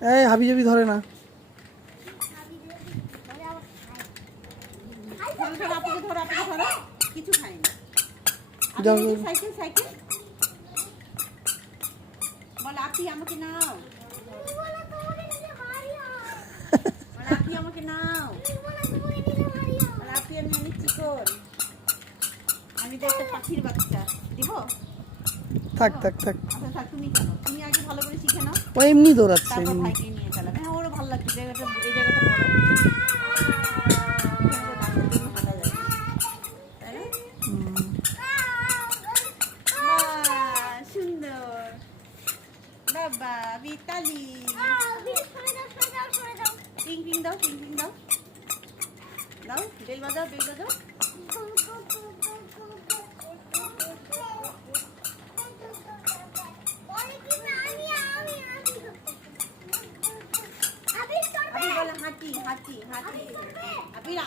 এই হাবি জাবি ধরে না। কিছু খাইনি। যাও সাইকেল সাইকেল বল, আপনি আমাকে নাও, আপনি আমাকে নাও, আপনি আমি অনেক চিকন, আমি তো একটা পাখির বাচ্চা দিব। থাক থাক থাক, আচ্ছা থাক, তুমি চলো, তুমি আগে ভালো করে শিখে নাও, ও এমনি দৌড়াচ্ছে তারপর এমনি। ভাইকে নিয়ে চালাবে। হ্যাঁ, ওরও ভালো লাগছে, জায়গাটা এই জায়গাটা বড়, এখানে তো বাচ্চার জন্য হাঁটা যায়, তাই না? বাহ, সুন্দর বাবা বিতালি, টিং টিং দাও, টিং টিং দাও, দাও বেল বাজাও, বেল বাজাও। আপনি বলে হাঁটি হাঁটি হাঁটি, আপনি